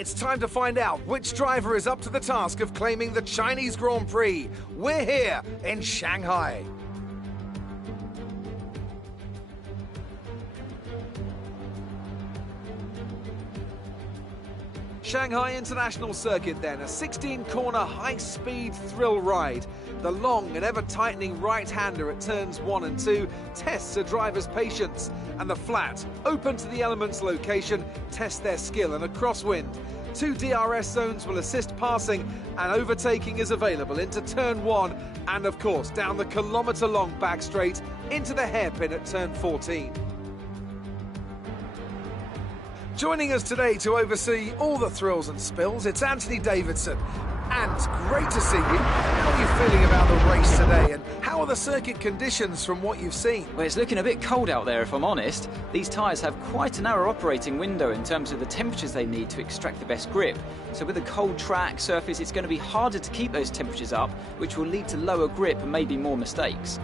It's time to find out which driver is up to the task of claiming the Chinese Grand Prix. We're here in Shanghai. Shanghai International Circuit then, a 16-corner high-speed thrill ride. The long and ever-tightening right-hander at turns 1 and 2 tests a driver's patience, and the flat, open to the elements location, tests their skill in a crosswind. 2 DRS zones will assist passing, and overtaking is available into turn 1 and, of course, down the kilometre-long back straight into the hairpin at turn 14. Joining us today to oversee all the thrills and spills, it's Anthony Davidson. And great to see you. How are you feeling about the race today, and how are the circuit conditions from what you've seen? Well, it's looking a bit cold out there, if I'm honest. These tyres have quite a narrow operating window in terms of the temperatures they need to extract the best grip. So with a cold track surface, it's going to be harder to keep those temperatures up, which will lead to lower grip and maybe more mistakes.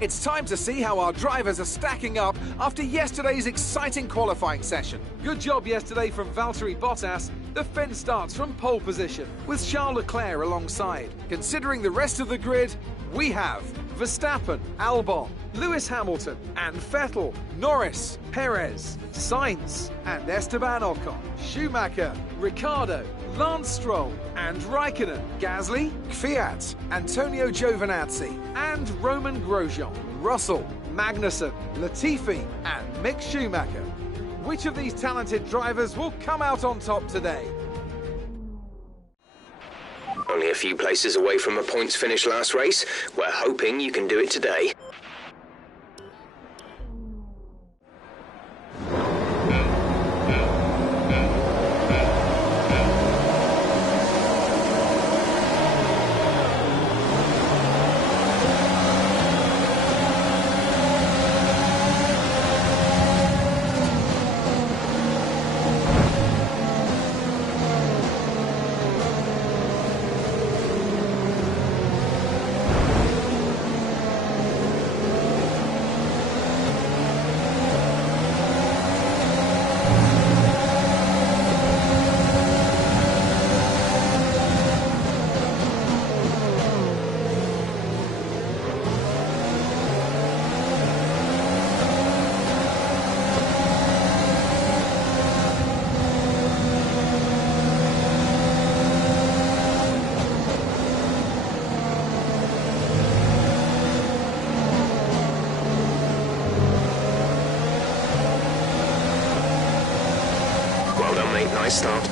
It's time to see how our drivers are stacking up after yesterday's exciting qualifying session. Good job yesterday from Valtteri Bottas. The fence starts from pole position, with Charles Leclerc alongside. Considering the rest of the grid, we have Verstappen, Albon, Lewis Hamilton and Vettel, Norris, Perez, Sainz and Esteban Ocon, Schumacher, Ricciardo, Lance Stroll and Raikkonen, Gasly, Kvyat, Antonio Giovinazzi and Roman Grosjean, Russell, Magnussen, Latifi and Mick Schumacher. Which of these talented drivers will come out on top today? Only a few places away from a points finish last race. We're hoping you can do it today. Well done, mate. Nice start.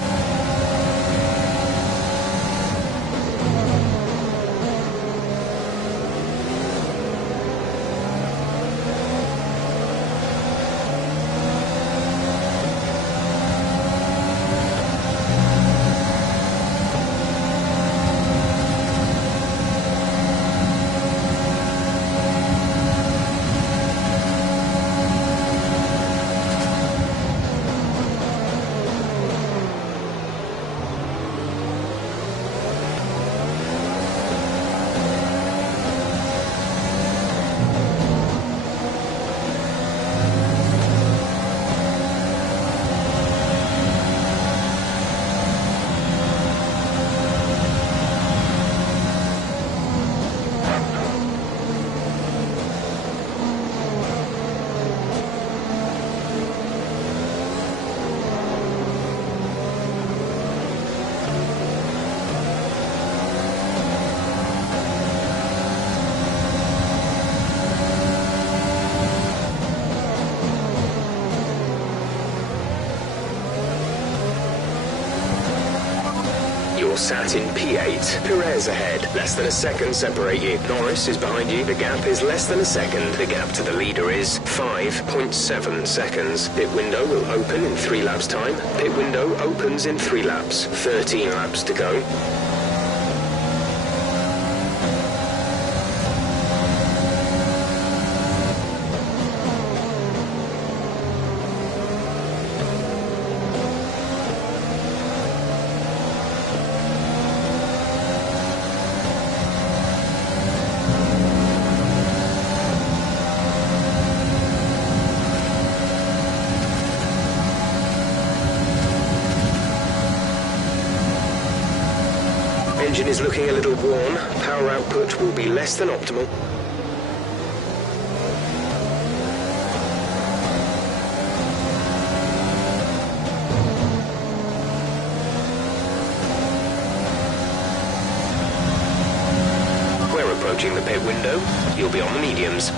You're sat in P8. Perez ahead. Less than a second separate you. Norris is behind you. The gap is less than a second. The gap to the leader is 5.7 seconds. Pit window will open in 3 laps time. Pit window opens in 3 laps. 13 laps to go. Engine is looking a little worn. Power output will be less than optimal. We're approaching the pit window. You'll be on the mediums.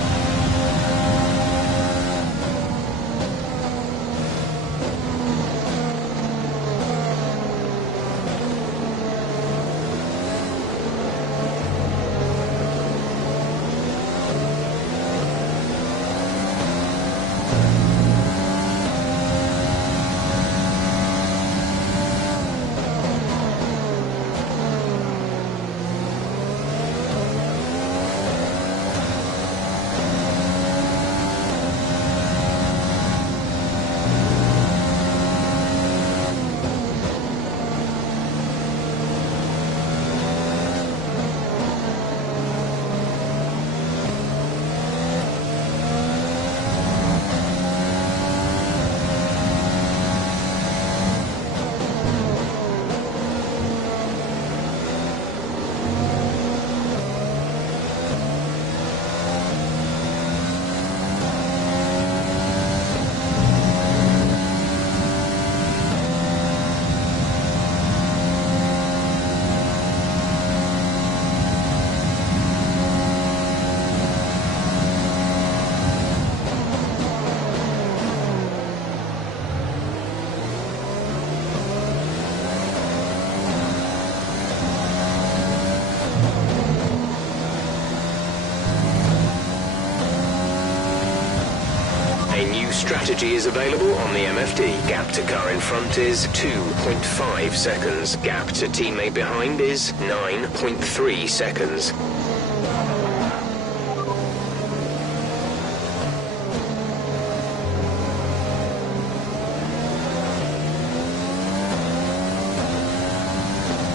Strategy is available on the MFD. Gap to car in front is 2.5 seconds. Gap to teammate behind is 9.3 seconds.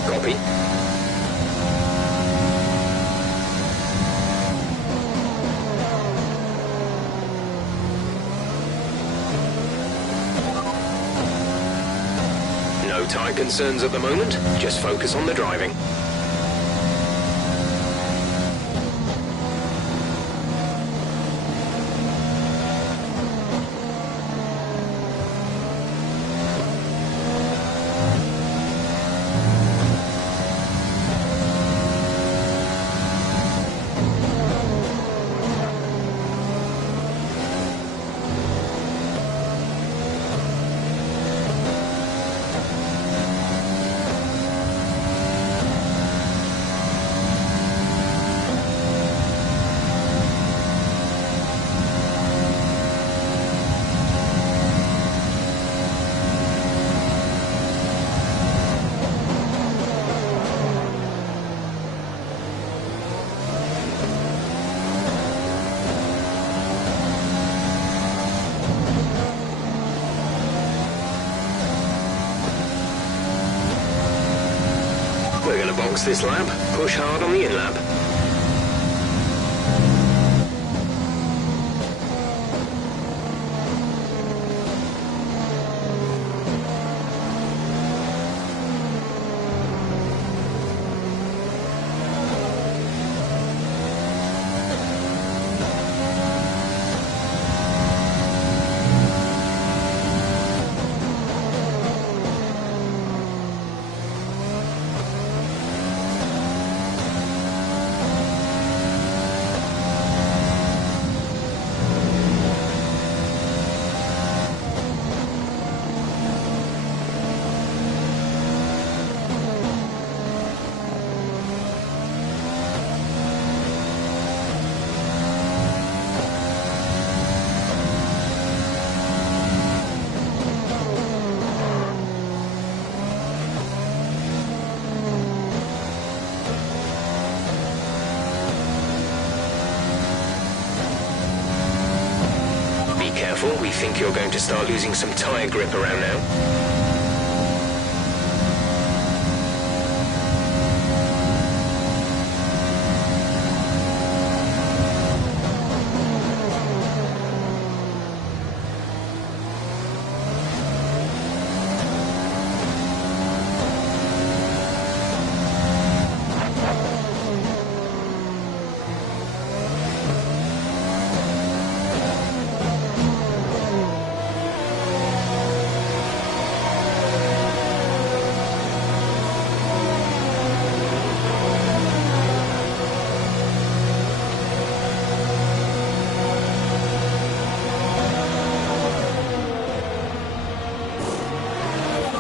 Copy. No tyre concerns at the moment, just focus on the driving. We're going to box this lap, push hard on the in-lap. We think you're going to start losing some tyre grip around now.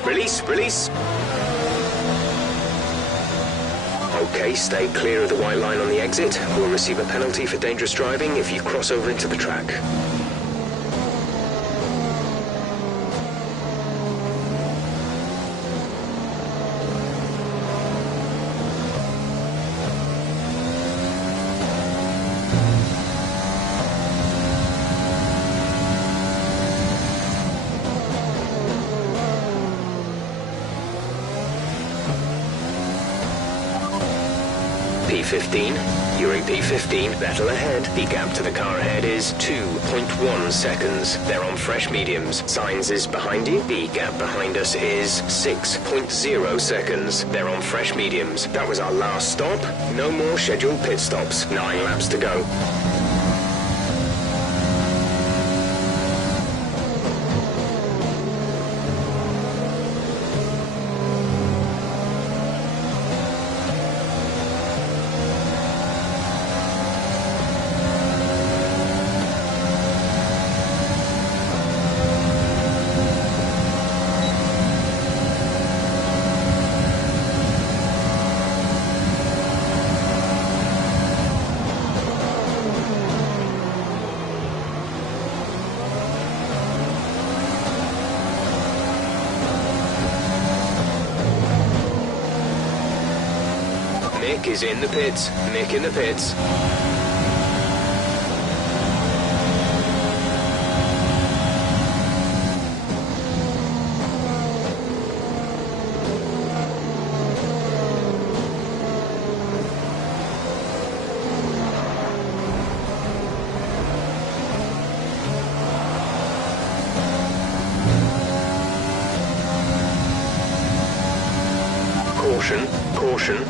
Release, release. Okay, stay clear of the white line on the exit. We'll receive a penalty for dangerous driving if you cross over into the track. P15, you're in P15, battle ahead. The gap to the car ahead is 2.1 seconds. They're on fresh mediums. Sainz is behind you. The gap behind us is 6.0 seconds. They're on fresh mediums. That was our last stop. No more scheduled pit stops. 9 laps to go. Mick is in the pits. Mick in the pits. Caution, caution.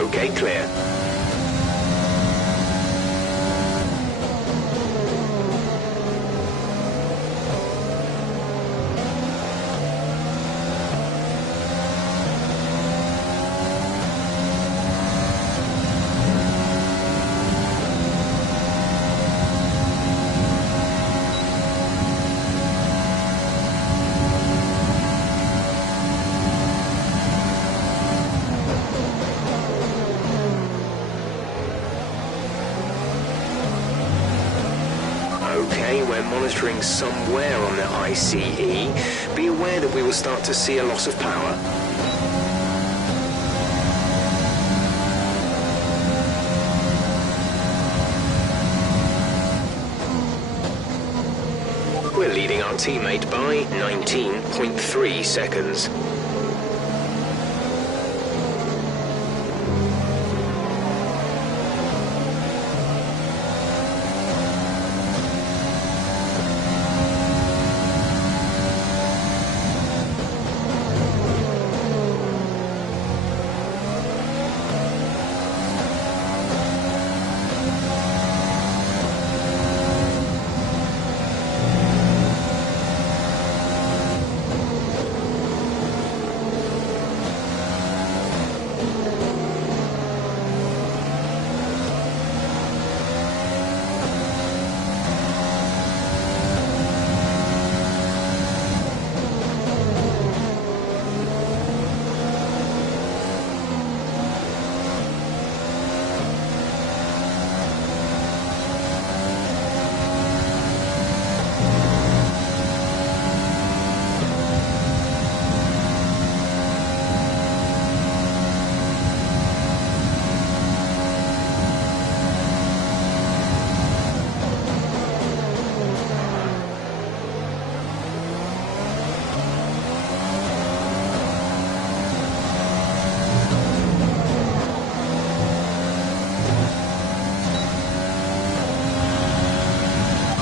Okay, clear. Okay, we're monitoring somewhere on the ICE. Be aware that we will start to see a loss of power. We're leading our teammate by 19.3 seconds.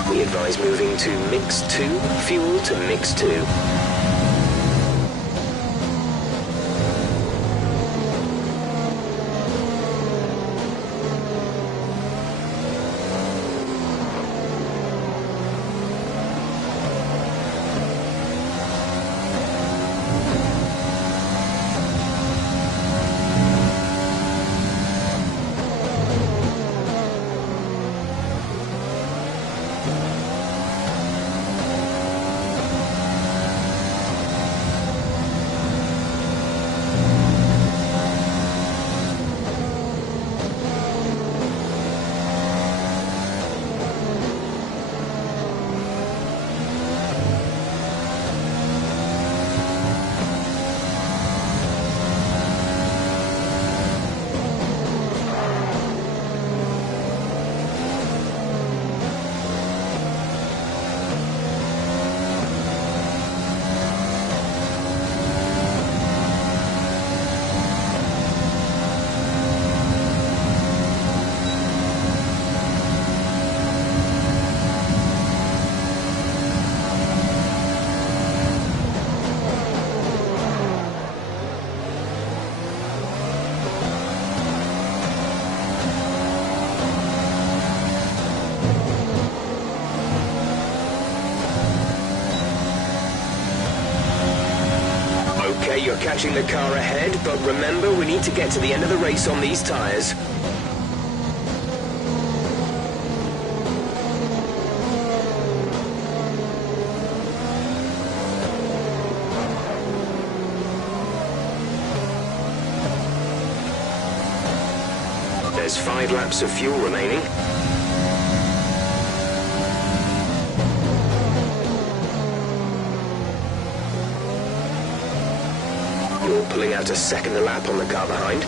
We advise moving to mix 2, fuel to mix 2. you're catching the car ahead, but remember, we need to get to the end of the race on these tyres. There's 5 laps of fuel remaining. You're pulling out a second lap on the car behind.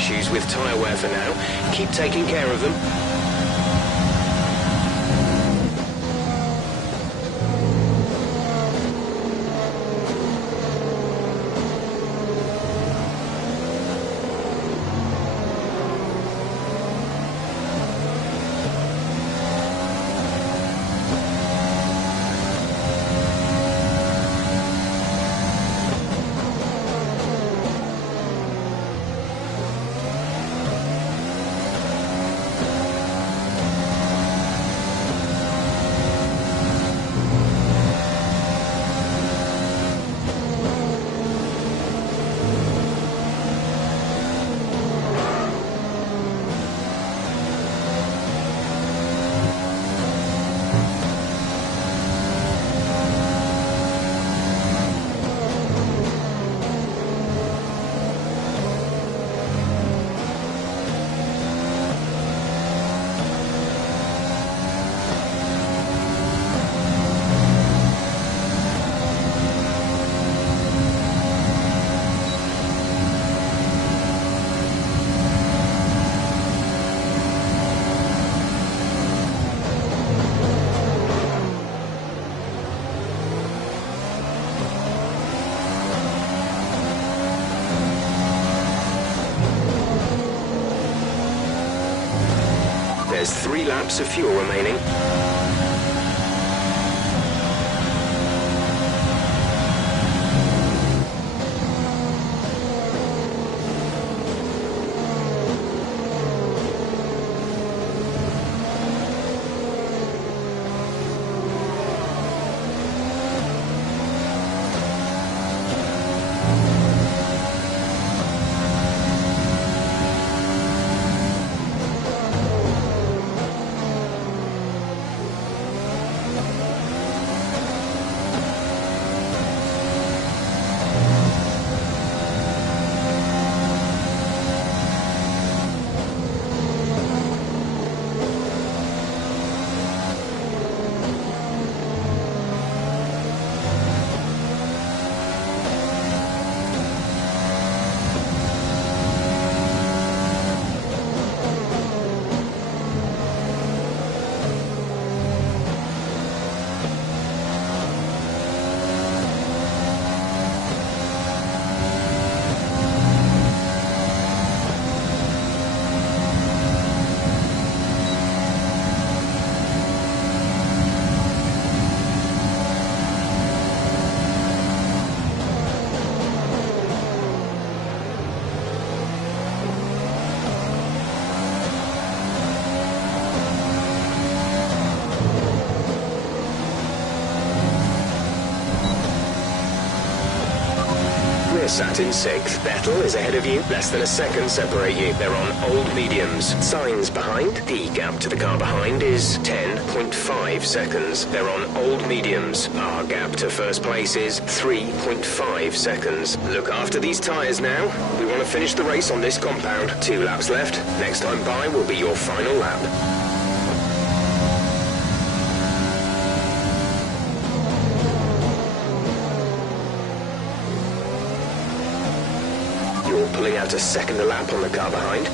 Issues with tyre wear for now. Keep taking care of them. There's 3 laps of fuel remaining. sat in 6th. Vettel is ahead of you. Less than a second separate you. They're on old mediums. Sainz behind. The gap to the car behind is 10.5 seconds. They're on old mediums. Our gap to first place is 3.5 seconds. Look after these tyres now. We want to finish the race on this compound. 2 laps left. Next time by will be your final lap. You're pulling out a second a lap on the car behind.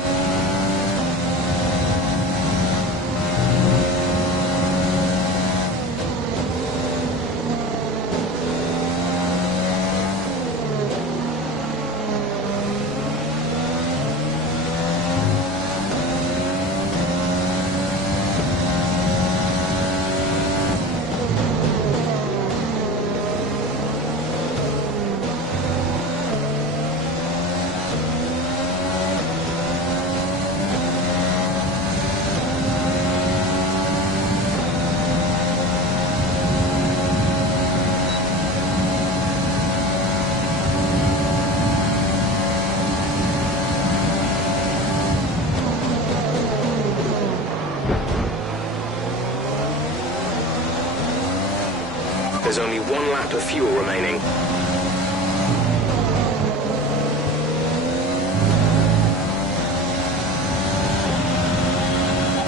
There's only 1 lap of fuel remaining.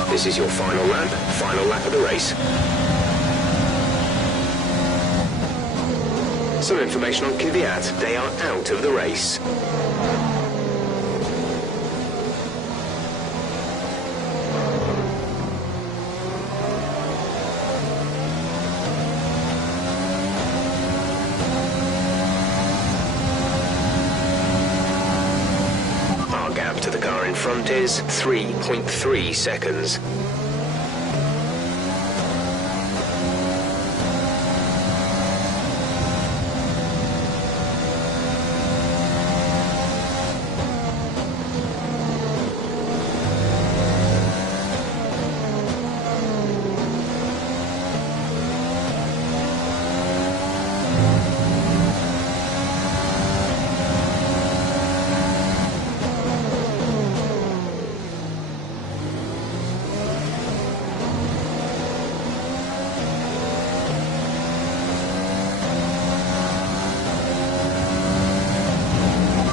This is your final lap of the race. Some information on Kvyat. They are out of the race. To the car in front is 3.3 seconds.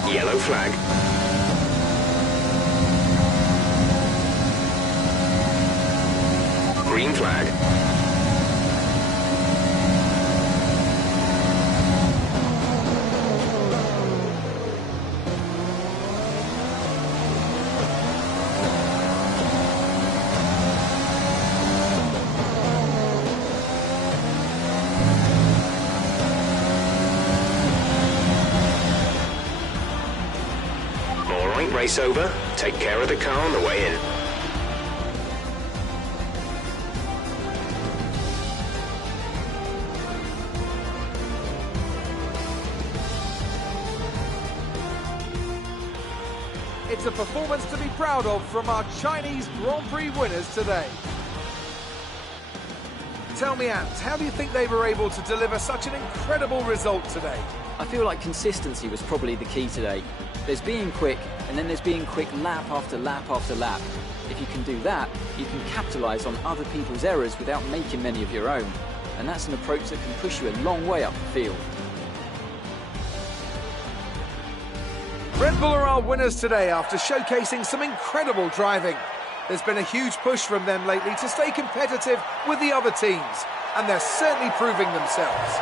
Yellow flag. Green flag. Race over. Take care of the car on the way in. It's a performance to be proud of from our Chinese Grand Prix winners today. Tell me, Ant, how do you think they were able to deliver such an incredible result today? I feel like consistency was probably the key today. There's being quick, and then there's being quick lap after lap after lap. If you can do that, you can capitalise on other people's errors without making many of your own. And that's an approach that can push you a long way up the field. Red Bull are our winners today after showcasing some incredible driving. There's been a huge push from them lately to stay competitive with the other teams, and they're certainly proving themselves.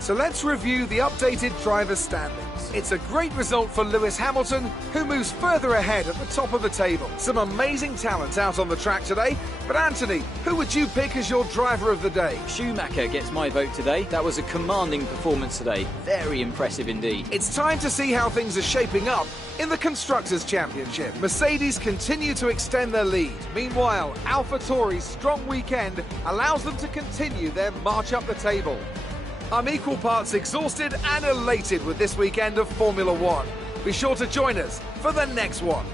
So let's review the updated drivers' standings. It's a great result for Lewis Hamilton, who moves further ahead at the top of the table. Some amazing talent out on the track today. But Anthony, who would you pick as your driver of the day? Schumacher gets my vote today. That was a commanding performance today. Very impressive indeed. It's time to see how things are shaping up in the Constructors' Championship. Mercedes continue to extend their lead. Meanwhile, AlphaTauri's strong weekend allows them to continue their march up the table. I'm equal parts exhausted and elated with this weekend of Formula One. Be sure to join us for the next one.